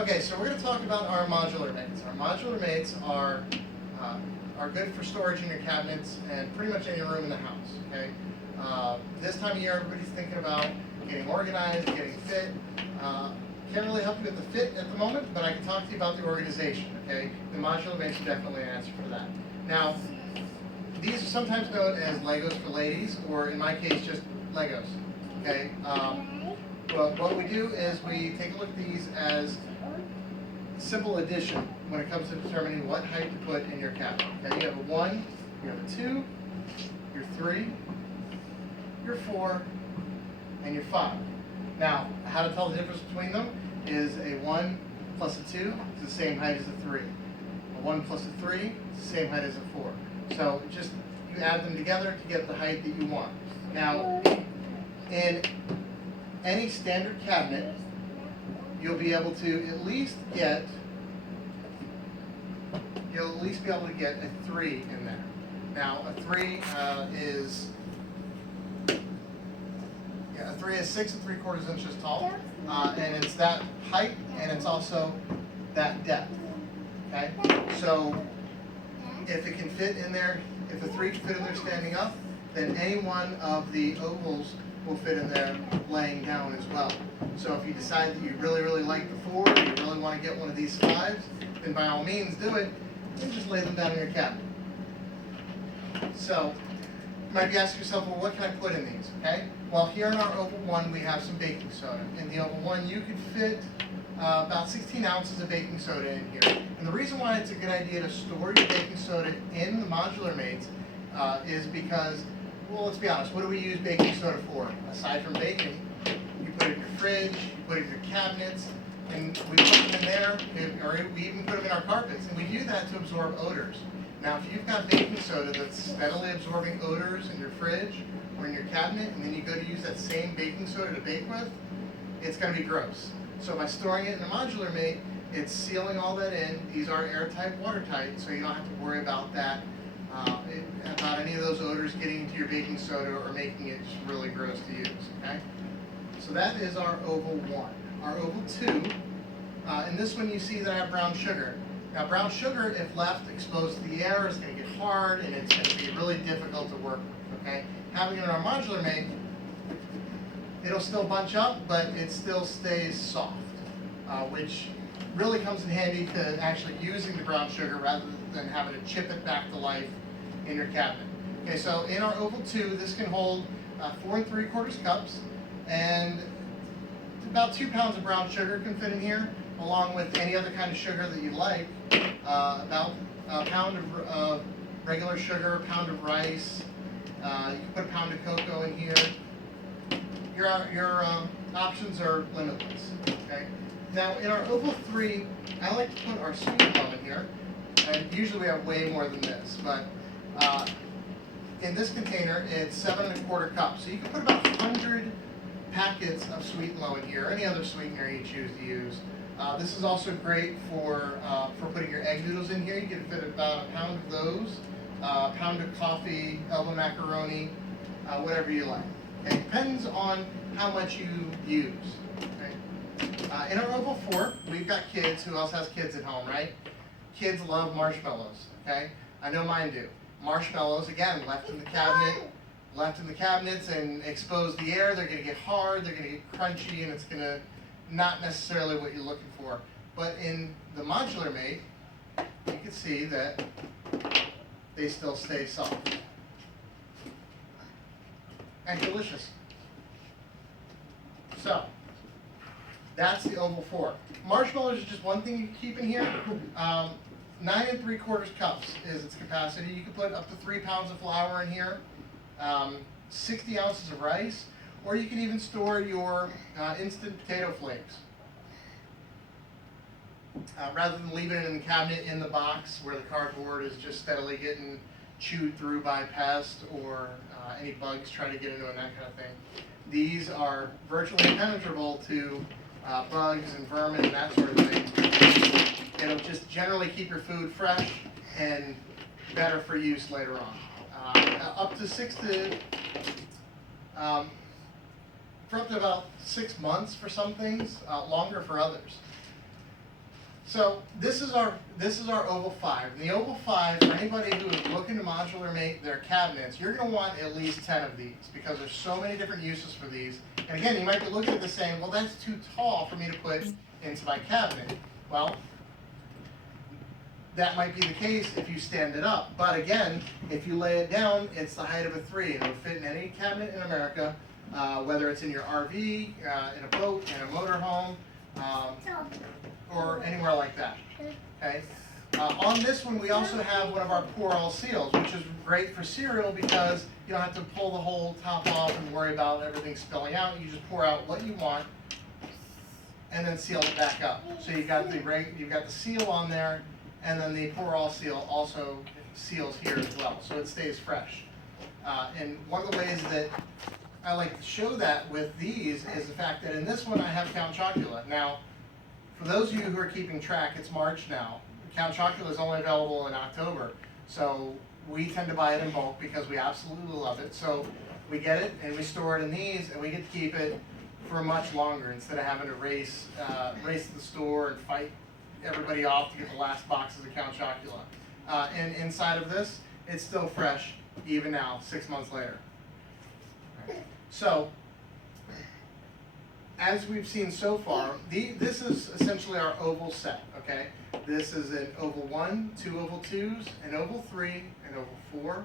Okay, so we're going to talk about our modular mates. Our modular mates are good for storage in your cabinets and pretty much any room in the house. Okay, this time of year, everybody's thinking about getting organized, getting fit. Can't really help you with the fit at the moment, but I can talk to you about the organization. Okay, the modular mates are definitely an answer for that. Now, these are sometimes known as Legos for ladies, or in my case, just Legos. Okay. But what we do is we take a look at these as simple addition when it comes to determining what height to put in your cabinet. Okay, you have a 1, you have a 2, your 3, your 4, and your 5. Now, how to tell the difference between them is a 1 plus a 2 is the same height as a 3. A 1 plus a 3 is the same height as a 4. So just you add them together to get the height that you want. Now, in any standard cabinet, you'll be able to at least be able to get a 3 in there. Now, a 3 is 6 3/4 inches tall, and it's that height, and it's also that depth. Okay, so if it can fit in there, if a 3 can fit in there standing up, then any one of the ovals will fit in there laying down as well. So if you decide that you really, really like the 4, you really want to get one of these 5s, then by all means do it, and just lay them down in your cabinet. So you might be asking yourself, well, what can I put in these? Okay. Well, here in our Oval 1, we have some baking soda. In the Oval 1, you could fit about 16 ounces of baking soda in here. And the reason why it's a good idea to store your baking soda in the modular mates is because, well, let's be honest, what do we use baking soda for? Aside from baking, you put it in your fridge, you put it in your cabinets, and we put them in there, or we even put them in our carpets, and we do that to absorb odors. Now, if you've got baking soda that's steadily absorbing odors in your fridge or in your cabinet, and then you go to use that same baking soda to bake with, it's going to be gross. So by storing it in a modular mate, it's sealing all that in. These are airtight, watertight, so you don't have to worry about that, about any of those odors getting into your baking soda or making it just really gross to use. Okay? So that is our Oval 1. Our Oval 2, in this one you see that I have brown sugar. Now, brown sugar, if left exposed to the air, is going to get hard and it's going to be really difficult to work with. Okay? Having it in our modular mate, it'll still bunch up, but it still stays soft, which really comes in handy to actually using the brown sugar rather than having to chip it back to life in your cabinet. Okay, so in our Oval 2, this can hold 4 3/4 cups, and about 2 pounds of brown sugar can fit in here, along with any other kind of sugar that you like. About a pound of regular sugar, a pound of rice. You can put a pound of cocoa in here. Your options are limitless. Okay. Now in our Oval 3, I like to put our sweet plum in here, and usually we have way more than this, but in this container it's 7 1/4 cups. So you can put about 100 packets of sweet and low in here, or any other sweetener you choose to use. This is also great for putting your egg noodles in here. You can fit about a pound of those, a pound of coffee, elbow macaroni, whatever you like. Okay, depends on how much you use. Okay. In our Oval 4, we've got kids. Who else has kids at home, right? Kids love marshmallows. Okay, I know mine do. Marshmallows, again, left in the cabinets and exposed to the air, they're going to get hard, they're going to get crunchy, and it's going to not necessarily what you're looking for. But in the modular mate, you can see that they still stay soft and delicious. So that's the Oval 4. Marshmallows is just one thing you can keep in here. 9 3/4 cups is its capacity. You can put up to 3 pounds of flour in here, 60 ounces of rice, or you can even store your instant potato flakes. Rather than leaving it in the cabinet in the box where the cardboard is just steadily getting chewed through by pests or any bugs trying to get into it and that kind of thing. These are virtually impenetrable to bugs and vermin and that sort of thing. It'll just generally keep your food fresh and better for use later on. Up to for up to about 6 months for some things, longer for others. So this is our oval 5. And the oval 5, for anybody who is looking to modular make their cabinets, you're going to want at least 10 of these because there's so many different uses for these. And again, you might be looking at this saying, well, that's too tall for me to put into my cabinet. Well, that might be the case if you stand it up. But again, if you lay it down, it's the height of a 3. And it'll fit in any cabinet in America, whether it's in your RV, in a boat, in a motorhome, or anywhere like that. Okay. On this one, we also have one of our pour-all seals, which is great for cereal because you don't have to pull the whole top off and worry about everything spilling out. You just pour out what you want and then seal it back up. So you've got the seal on there, and then the pour-all seal also seals here as well, so it stays fresh. And one of the ways that I like to show that with these is the fact that in this one I have Count Chocula. Now, for those of you who are keeping track, it's March now. Count Chocula is only available in October, so we tend to buy it in bulk because we absolutely love it. So we get it and we store it in these, and we get to keep it for much longer instead of having to race to the store and fight everybody off to get the last boxes of Count Chocula. And inside of this, it's still fresh even now, 6 months later. So, as we've seen so far, this is essentially our oval set, okay? This is an oval 1, 2 oval 2s, an oval 3, an oval 4,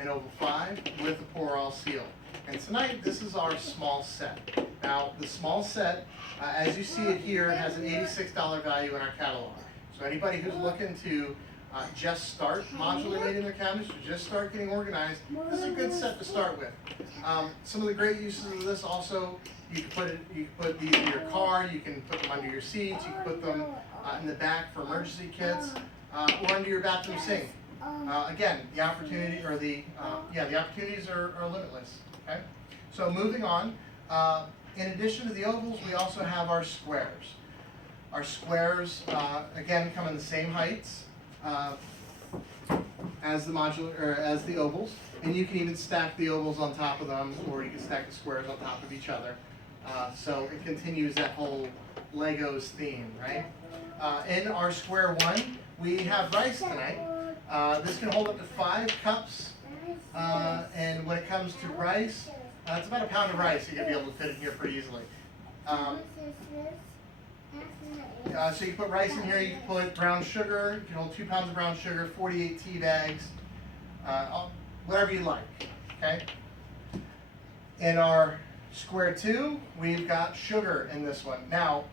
an oval 5 with a pour-all seal. And tonight, this is our small set. Now, the small set, as you see it here, has an $86 value in our catalog. So anybody who's looking to just start modular making their cabinets, or just start getting organized, this is a good set to start with. Some of the great uses of this also, you can put these in your car, you can put them under your seats, you can put them in the back for emergency kits, or under your bathroom sink. Again, the opportunity or the opportunities are limitless. Okay, so moving on. In addition to the ovals, we also have our squares. Our squares again come in the same heights as the modular or as the ovals, and you can even stack the ovals on top of them, or you can stack the squares on top of each other. So it continues that whole Legos theme, right? In our square 1, we have rice tonight. This can hold up to 5 cups, and when it comes to rice, it's about a pound of rice you're going to be able to fit in here pretty easily. So you can put rice in here, you can put brown sugar, you can hold 2 pounds of brown sugar, 48 tea bags, whatever you like, okay? In our square 2, we've got sugar in this one. Now,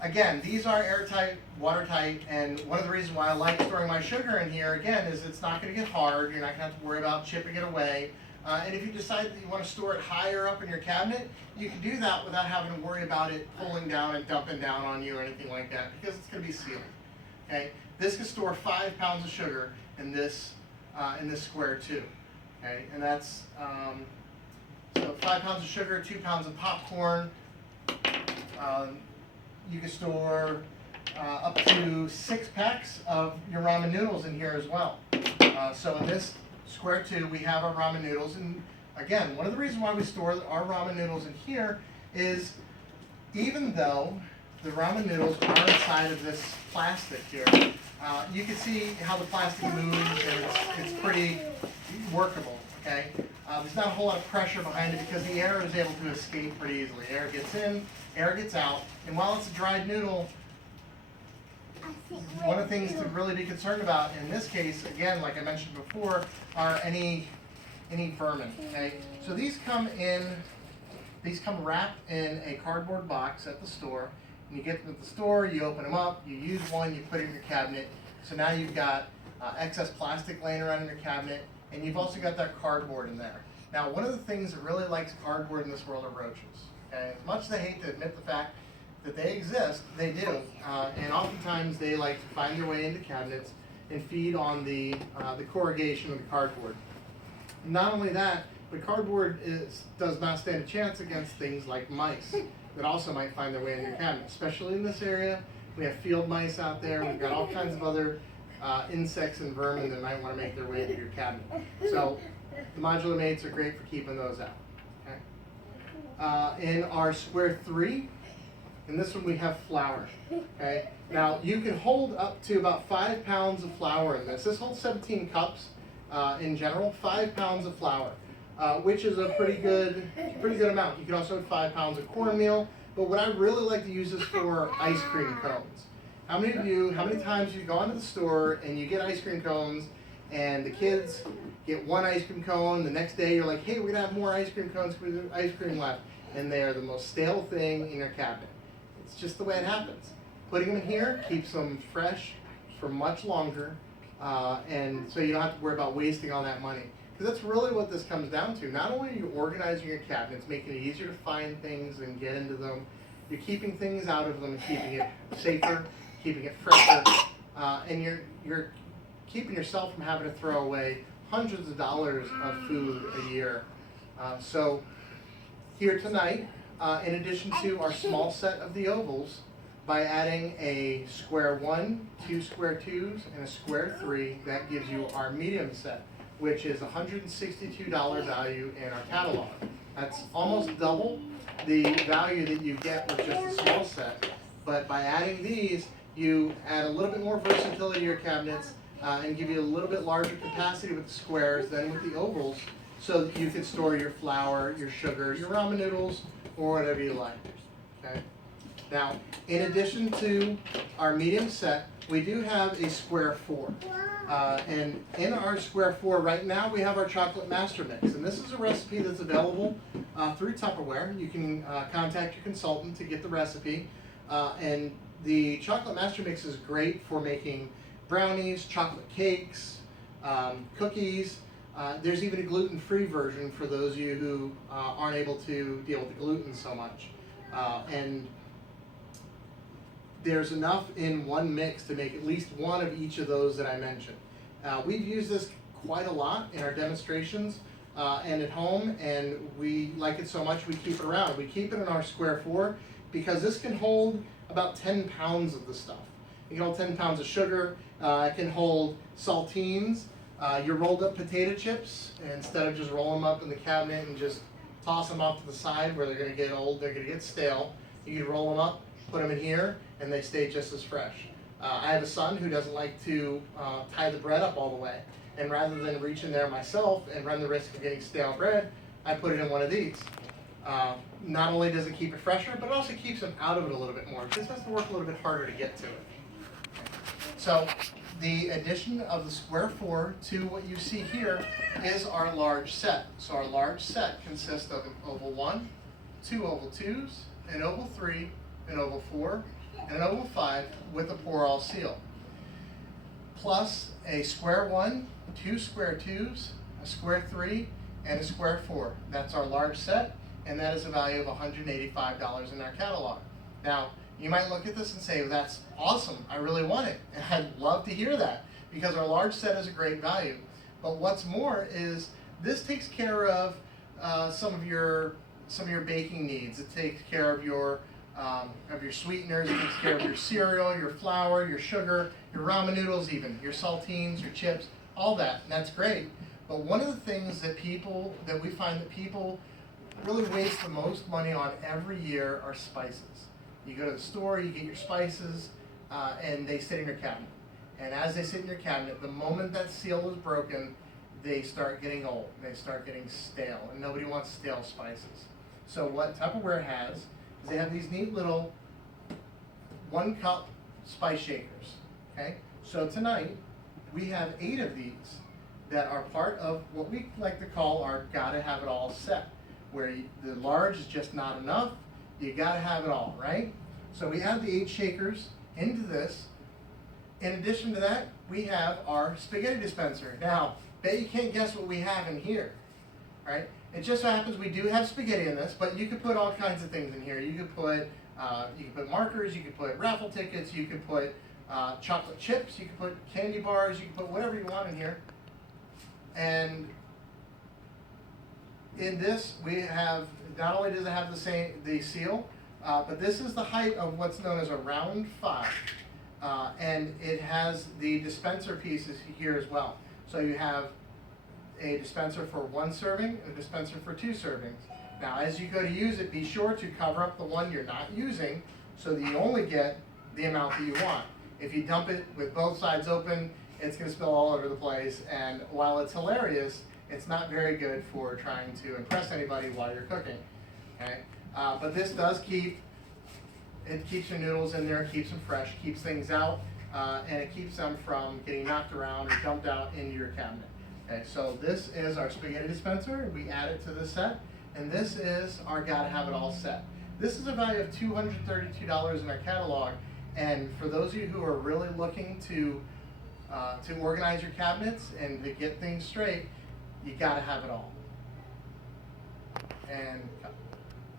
again, these are airtight, watertight, and one of the reasons why I like storing my sugar in here, again, is it's not going to get hard. You're not going to have to worry about chipping it away. And if you decide that you want to store it higher up in your cabinet, you can do that without having to worry about it pulling down and dumping down on you or anything like that, because it's going to be sealed. Okay, this can store 5 pounds of sugar in this square 2. Okay, and that's so 5 pounds of sugar, 2 pounds of popcorn. You can store up to 6 packs of your ramen noodles in here as well. So in this square 2, we have our ramen noodles, and again, one of the reasons why we store our ramen noodles in here is even though the ramen noodles are inside of this plastic here, you can see how the plastic moves, and it's pretty workable, okay? There's not a whole lot of pressure behind it because the air is able to escape pretty easily. Air gets in, air gets out, and while it's a dried noodle, one of the things to really be concerned about in this case, again, like I mentioned before, are any vermin, okay? So these come wrapped in a cardboard box at the store. And you get them at the store, you open them up, you use one, you put it in your cabinet. So now you've got excess plastic laying around in your cabinet, and you've also got that cardboard in there. Now, one of the things that really likes cardboard in this world are roaches. Okay? As much as they hate to admit the fact that they exist, they do. And oftentimes they like to find their way into cabinets and feed on the corrugation of the cardboard. Not only that, but cardboard does not stand a chance against things like mice that also might find their way in your cabinet, especially in this area. We have field mice out there. We've got all kinds of other insects and vermin that might want to make their way into your cabinet. So the modular mates are great for keeping those out. Okay? In our square 3, In this one we have flour. Okay. Now you can hold up to about 5 pounds of flour in this. This holds 17 cups in general. 5 pounds of flour, which is a pretty good amount. You can also have 5 pounds of cornmeal. But what I really like to use this for ice cream cones. How many times you go into the store and you get ice cream cones, and the kids get one ice cream cone, the next day you're like, hey, we're gonna have more ice cream cones because there's ice cream left, and they are the most stale thing in your cabinet. It's just the way it happens. Putting them in here keeps them fresh for much longer, and so you don't have to worry about wasting all that money. Because that's really what this comes down to. Not only are you organizing your cabinets, making it easier to find things and get into them, you're keeping things out of them and keeping it safer, keeping it fresher, and you're keeping yourself from having to throw away hundreds of dollars of food a year. So here tonight, in addition to our small set of the ovals, by adding a square 1, 2 square 2s, and a square 3, that gives you our medium set, which is $162 value in our catalog. That's almost double the value that you get with just a small set. But by adding these, you add a little bit more versatility to your cabinets and give you a little bit larger capacity with the squares than with the ovals, so that you can store your flour, your sugar, your ramen noodles, or whatever you like. Okay. Now, in addition to our medium set, we do have a square 4. And in our square 4 right now, we have our chocolate master mix. And this is a recipe that's available through Tupperware. You can contact your consultant to get the recipe. And the chocolate master mix is great for making brownies, chocolate cakes, cookies. There's even a gluten-free version for those of you who aren't able to deal with the gluten so much. And there's enough in one mix to make at least one of each of those that I mentioned. We've used this quite a lot in our demonstrations and at home, and we like it so much we keep it around. We keep it in our square 4 because this can hold about 10 pounds of the stuff. It can hold 10 pounds of sugar. It can hold saltines, your rolled up potato chips, and instead of just rolling them up in the cabinet and just toss them off to the side where they're going to get old, they're going to get stale. You can roll them up, put them in here, and they stay just as fresh. I have a son who doesn't like to tie the bread up all the way. And rather than reach in there myself and run the risk of getting stale bread, I put it in one of these. Not only does it keep it fresher, but it also keeps them out of it a little bit more. It just has to work a little bit harder to get to it. So the addition of the square 4 to what you see here is our large set. So our large set consists of an oval 1, 2 oval 2s, an oval 3, an oval 4, and an oval 5 with a pour-all seal, plus a square 1, 2 square 2s, a square 3, and a square 4. That's our large set, and that is a value of $185 in our catalog. Now, you might look at this and say, well, that's awesome, I really want it, and I'd love to hear that, because our large set is a great value. But what's more is, this takes care of some of your baking needs. It takes care of your sweeteners, it takes care of your cereal, your flour, your sugar, your ramen noodles even, your saltines, your chips, all that, and that's great. But one of the things that we find that people really waste the most money on every year are spices. You go to the store, you get your spices, and they sit in your cabinet. And as they sit in your cabinet, the moment that seal is broken, they start getting old, they start getting stale, and nobody wants stale spices. So what Tupperware has is they have these neat little 1 cup spice shakers. Okay? So tonight, we have 8 of these that are part of what we like to call our gotta have it all set, where the large is just not enough, you gotta have it all, right? So we add the 8 shakers into this. In addition to that, we have our spaghetti dispenser. Now, bet you can't guess what we have in here, right? It just so happens we do have spaghetti in this, but you could put all kinds of things in here. You could put markers, you could put raffle tickets, you could put chocolate chips, you could put candy bars, you could put whatever you want in here. And in this, we have, not only does it have the seal, but this is the height of what's known as a round 5. And it has the dispenser pieces here as well. So you have a dispenser for 1 serving, a dispenser for 2 servings. Now, as you go to use it, be sure to cover up the one you're not using so that you only get the amount that you want. If you dump it with both sides open, it's going to spill all over the place, and while it's hilarious, it's not very good for trying to impress anybody while you're cooking. Okay, but this does keeps your noodles in there, keeps them fresh, keeps things out, and it keeps them from getting knocked around or dumped out into your cabinet. Okay, so this is our spaghetti dispenser. We add it to this set, and this is our Gotta Have It All set. This is a value of $232 in our catalog, and for those of you who are really looking to organize your cabinets and to get things straight, you gotta have it all. And cut.